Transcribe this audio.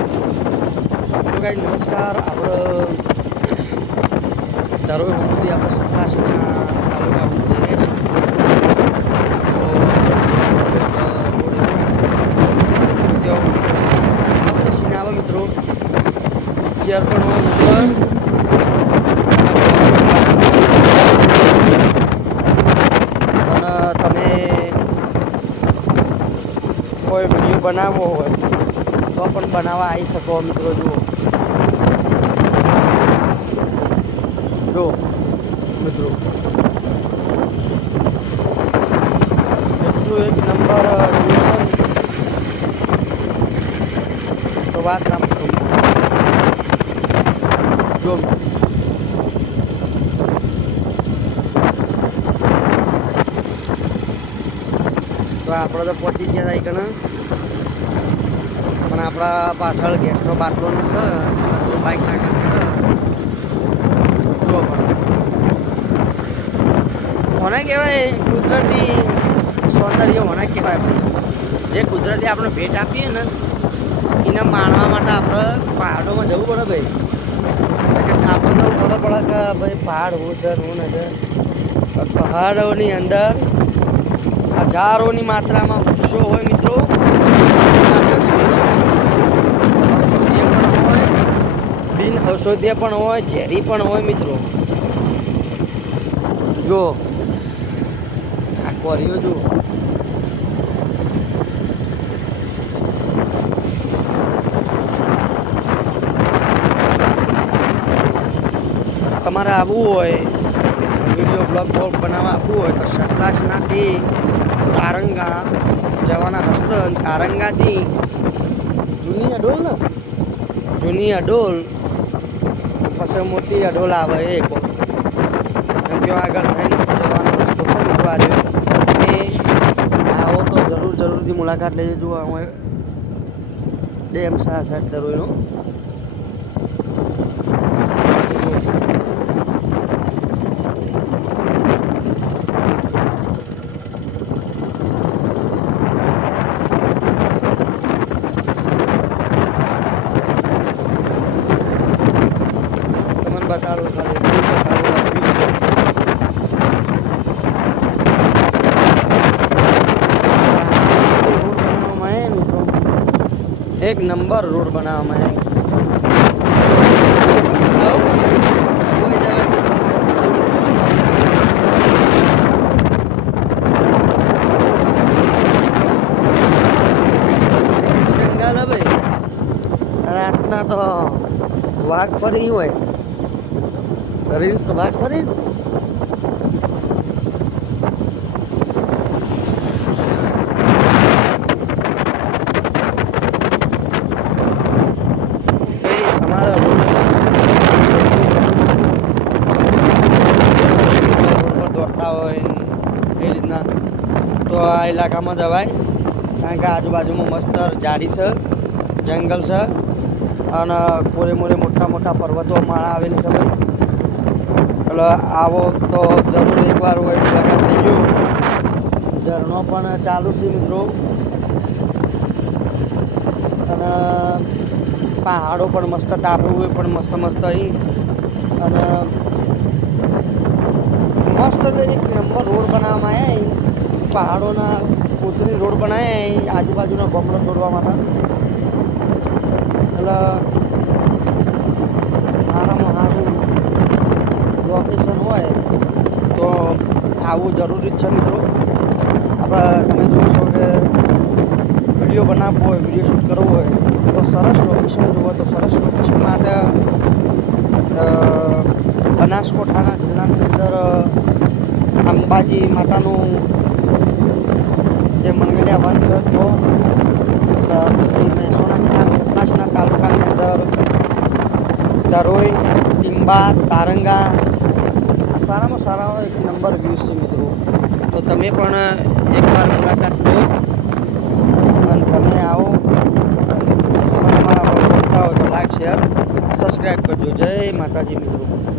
Hello નમસ્કાર. આપણે ધરોઈ હોમથી આપણે સપ્લાસીના તાલુકા જઈ રહ્યા છીએ. સીન આવે મિત્રો. ચેર પણ હોય અને તમે કોઈ વીડિયો બનાવવો હોય તો પણ બનાવવા આવી શકો મિત્રો, જુઓ. જો મિત્રો. એટલું એક નંબર. તો વાત ના પૂછું જો આપણે તો પહોંચી ગયા હતા કણે. પણ આપણા પાછળ ગેસનો બાટલો ને છે, તો બાઈક નાખા કોને કહેવાય, કુદરતી સૌંદર્ય મને કહેવાય જે કુદરતી આપણે ભેટ આપીએ ને, એને માણવા માટે આપણે પહાડોમાં જવું પડે ભાઈ. આપણે તો ખબર પડે કે ભાઈ પહાડ હું છે હું નથી. પહાડોની અંદર હજારોની માત્રામાં વૃક્ષો હોય મિત્રો ઔષધીય પણ હોય ઔષધીય પણ હોય ઝેરી પણ હોય મિત્રો. જો, આ રહ્યો જો તમારે આવવું હોય, વીડિયો, બ્લોગ બ્લોગ બનાવવા આવવું હોય, તો સતલાસનાથી તારંગા જવાના રસ્તો તારંગાથી જૂની અડોલ જૂની અડોલ પછી મોટી અડોલા આવે એક એમ આગળ થઈને જવાનો રસ્તો છે આ રહ્યો. આવો તો જરૂર જરૂરથી મુલાકાત લઈ જુઓ હું ડેમ સા સાઈડ દરોઈનો તમને બતાડું ખાલી એટલું બતાડું આ view છે. રોડ બનાવવામાં આવ્યા ને મિત્રો. એક નંબર રોડ બનાવવામાં રાતના તો વાઘ ફરી હોય. રીલ્સ તો વાઘ ફરી ને? ભાઈ, તમારા રોડ રોડ પર દોડતા હોય એ રીતના તો આ ઇલાકામાં જવાય કારણ કે આજુબાજુમાં મસ્ત ઝાડી છે જંગલ છે અને કોરે મોરે મોટા મોટા પર્વતો માળા આવેલી છે ભાઈ એટલે આવો તો જરૂર એકવાર હોય મુલાકાત લેજો ઝરણો પણ ચાલુ છે મિત્રો. અને પહાડો પણ મસ્ત ટાપુ પણ મસ્ત મસ્ત અહીં. અને મસ્ત એક નંબર રોડ બનાવવામાં આવ્યા પહાડોના કોતરી રોડ બનાવ્યા આજુબાજુના ગમડો છોડવા માટે. એટલે સારામાં સારું લોકેશન હોય, તો આવવું જરૂરી જ છે મિત્રો. આપણે તમે જોશો કે વીડિયો બનાવવો હોય, વીડિયો શૂટ કરવો હોય, તો સરસ લોકેશન જોવો તો સરસ લોકેશન માટે બનાસકોઠાના જિલ્લાની અંદર અંબાજી માતાનું જે મંગલ્યા વન છે, તો પછી મહેસાણા જિલ્લાના સતલાસના તાલુકાની અંદર ધરોઈ ટીંબા, તારંગા આ સારામાં સારા એક નંબર વ્યૂઝ છે મિત્રો? તો તમે પણ એકવાર મુલાકાત લો અને તમે આવો. અમારા બોલતા હોય તો લાઈક, શેર સબસ્ક્રાઈબ કરજો. જય માતાજી મિત્રો.